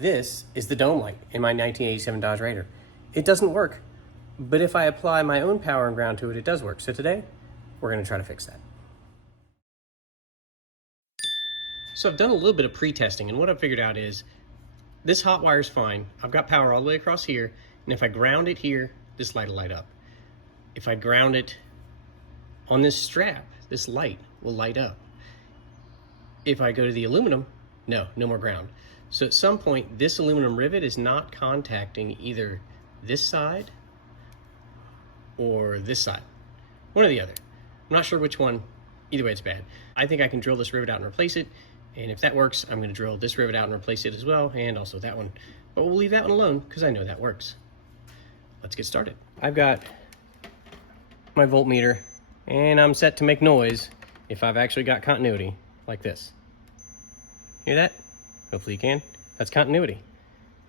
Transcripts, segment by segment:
This is the dome light in my 1987 Dodge Raider. It doesn't work, but if I apply my own power and ground to it, it does work. So today, we're gonna try to fix that. So I've done a little bit of pre-testing, and what I've figured out is this hot wire is fine. I've got power all the way across here, and if I ground it here, this light will light up. If I ground it on this strap, this light will light up. If I go to the aluminum, no more ground. So at some point, this aluminum rivet is not contacting either this side or this side, one or the other. I'm not sure which one. Either way, it's bad. I think I can drill this rivet out and replace it. And if that works, I'm gonna drill this rivet out and replace it as well, and also that one. But we'll leave that one alone because I know that works. Let's get started. I've got my voltmeter, and I'm set to make noise if I've actually got continuity, like this. Hear that? Hopefully you can. That's continuity.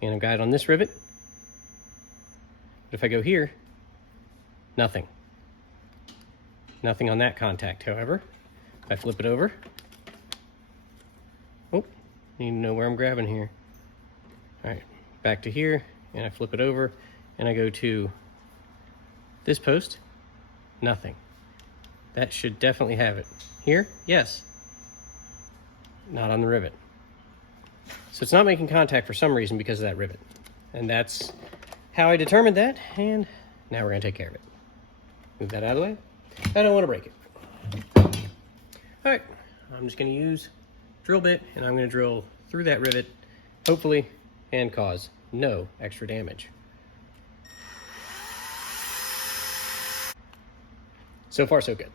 And I've got it on this rivet. But if I go here, nothing. Nothing on that contact, however. If I flip it over, oh, need to know where I'm grabbing here. All right, back to here, and I flip it over, and I go to this post, nothing. That should definitely have it. Here, yes. Not on the rivet. So it's not making contact for some reason because of that rivet. And that's how I determined that, and now we're gonna take care of it. Move that out of the way. I don't wanna break it. All right, I'm just gonna use drill bit, and I'm gonna drill through that rivet, hopefully, and cause no extra damage. So far, so good.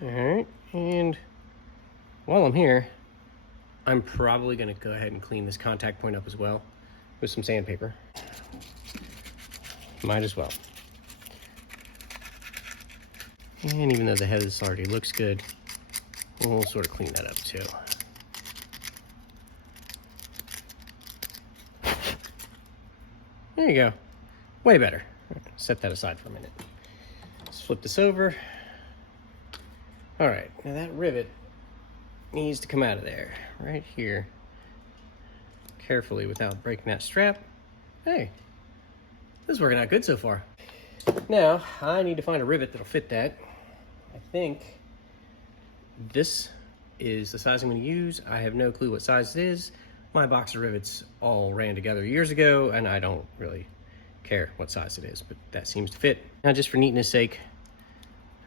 All right, and while I'm here, I'm probably gonna go ahead and clean this contact point up as well with some sandpaper. Might as well. And even though the head of this already looks good, we'll sort of clean that up too. There you go. Way better. Set that aside for a minute. Let's flip this over. All right, now that rivet needs to come out of there, right here. Carefully without breaking that strap. Hey, this is working out good so far. Now, I need to find a rivet that'll fit that. I think this is the size I'm gonna use. I have no clue what size it is. My box of rivets all ran together years ago, and I don't really care what size it is, but that seems to fit. Now, just for neatness sake,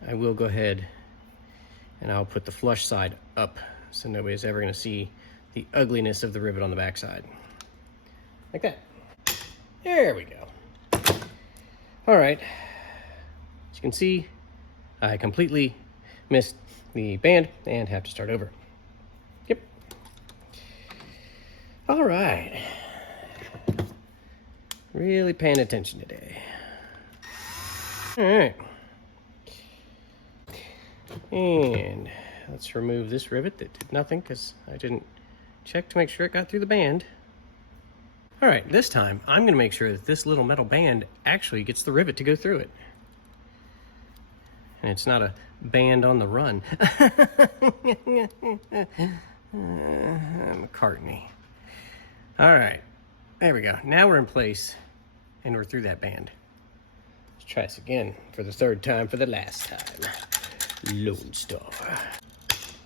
I will go ahead and I'll put the flush side up so nobody's ever gonna see the ugliness of the rivet on the back side. Like that. There we go. All right, as you can see, I completely missed the band and have to start over. Yep. All right. Really paying attention today. All right. And let's remove this rivet that did nothing because I didn't check to make sure it got through the band. All right, this time I'm gonna make sure that this little metal band actually gets the rivet to go through it. And it's not a band on the run. McCartney. All right, there we go. Now we're in place and we're through that band. Let's try this again for the third time for the last time. Lone Star.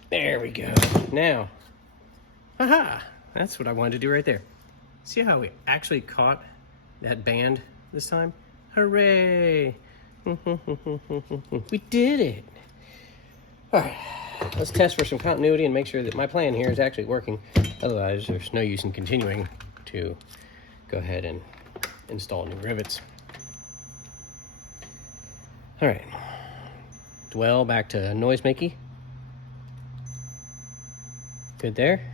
There we go. Now, haha, that's what I wanted to do right there. See how we actually caught that band this time? Hooray! We did it! All right, let's test for some continuity and make sure that my plan here is actually working. Otherwise, there's no use in continuing to go ahead and install new rivets. All right, dwell back to noisemakey. Good there.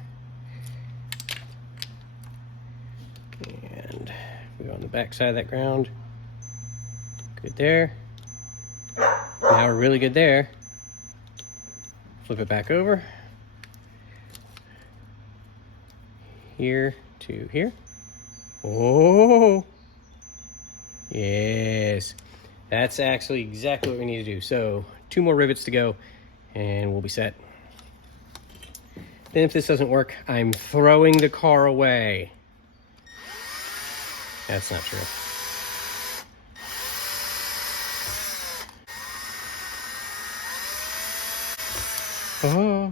And we go on the back side of that ground. Good there. Now we're really good there. Flip it back over. Here to here. Oh, yes. That's actually exactly what we need to do. So 2 more rivets to go and we'll be set. Then if this doesn't work, I'm throwing the car away. That's not true. Oh,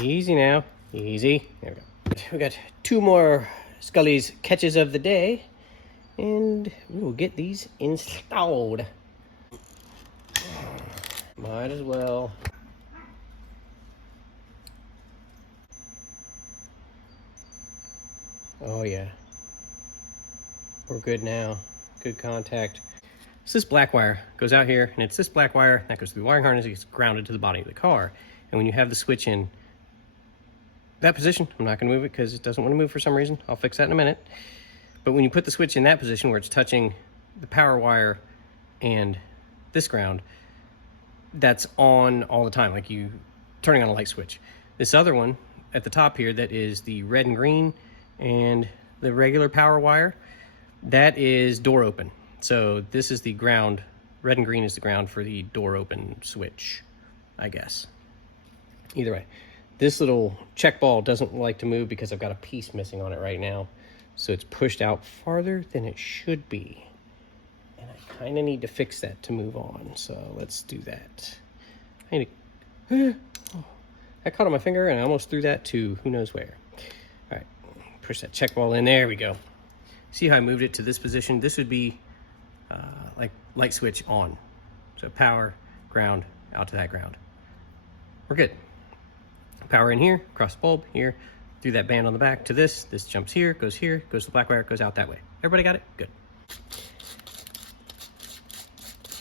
easy now, easy. There we go. We got 2 more Scully's catches of the day, and we will get these installed. Might as well. Oh yeah, we're good now. Good contact. So this black wire goes out here, and it's this black wire that goes through the wiring harness. It gets grounded to the body of the car. And when you have the switch in that position, I'm not going to move it because it doesn't want to move for some reason. I'll fix that in a minute. But when you put the switch in that position where it's touching the power wire and this ground, that's on all the time, like you turning on a light switch. This other one at the top here, that is the red and green and the regular power wire, that is door open. So this is the ground. Red and green is the ground for the door open switch, I guess. Either way, this little check ball doesn't like to move because I've got a piece missing on it right now. So it's pushed out farther than it should be. And I kind of need to fix that to move on. So let's do that. I need to, I caught on my finger and I almost threw that to who knows where. All right, push that check ball in. There we go. See how I moved it to this position? This would be like light switch on. So power, ground, out to that ground. We're good. Power in here, across the bulb, here, through that band on the back to this. This jumps here, goes to the black wire, goes out that way. Everybody got it? Good.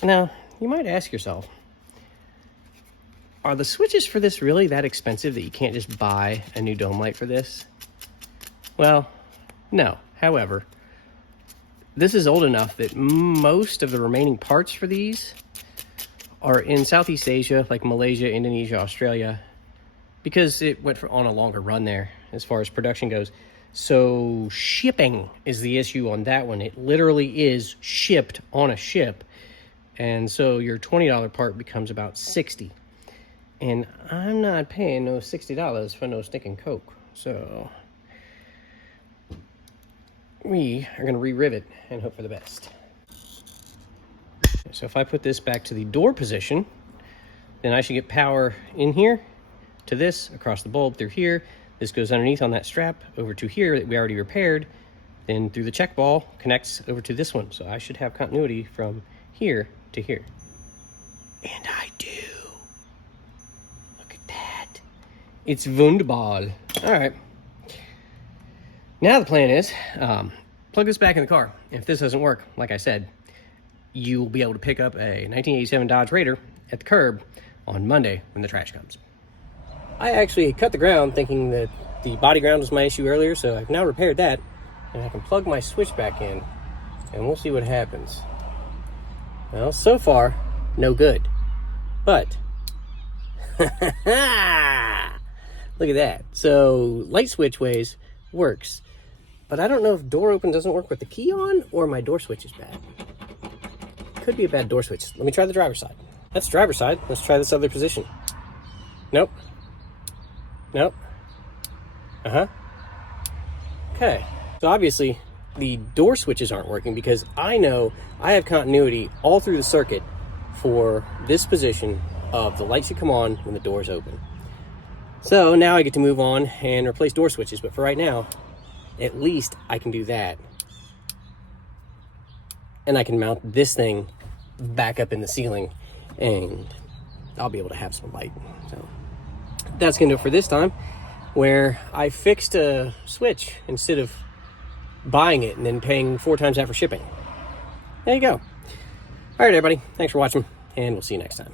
Now, you might ask yourself, are the switches for this really that expensive that you can't just buy a new dome light for this? Well, no. However, this is old enough that most of the remaining parts for these are in Southeast Asia, like Malaysia, Indonesia, Australia, because it went on a longer run there as far as production goes. So shipping is the issue on that one. It literally is shipped on a ship. And so your $20 part becomes about $60. And I'm not paying no $60 for no stinking Coke. So we are going to re-rivet and hope for the best. So if I put this back to the door position, then I should get power in here to this, across the bulb through here. This goes underneath on that strap over to here that we already repaired. Then through the check ball connects over to this one. So I should have continuity from here to here. And I do. Look at that. It's wunderbar. All right. Now the plan is, plug this back in the car. If this doesn't work, like I said, you will be able to pick up a 1987 Dodge Raider at the curb on Monday when the trash comes. I actually cut the ground thinking that the body ground was my issue earlier, so I've now repaired that, and I can plug my switch back in, and we'll see what happens. Well, so far, no good. But, look at that. So, light switch ways works. But I don't know if door open doesn't work with the key on, or my door switch is bad. Could be a bad door switch. Let me try the driver's side. That's driver's side. Let's try this other position. Nope. Nope. Uh-huh. Okay. So obviously, the door switches aren't working because I know I have continuity all through the circuit for this position of the light should come on when the door is open. So now I get to move on and replace door switches. But for right now, at least I can do that. And I can mount this thing back up in the ceiling and I'll be able to have some light. So that's gonna do it for this time, where I fixed a switch instead of buying it and then paying 4 times that for shipping. There you go. All right, everybody. Thanks for watching, and we'll see you next time.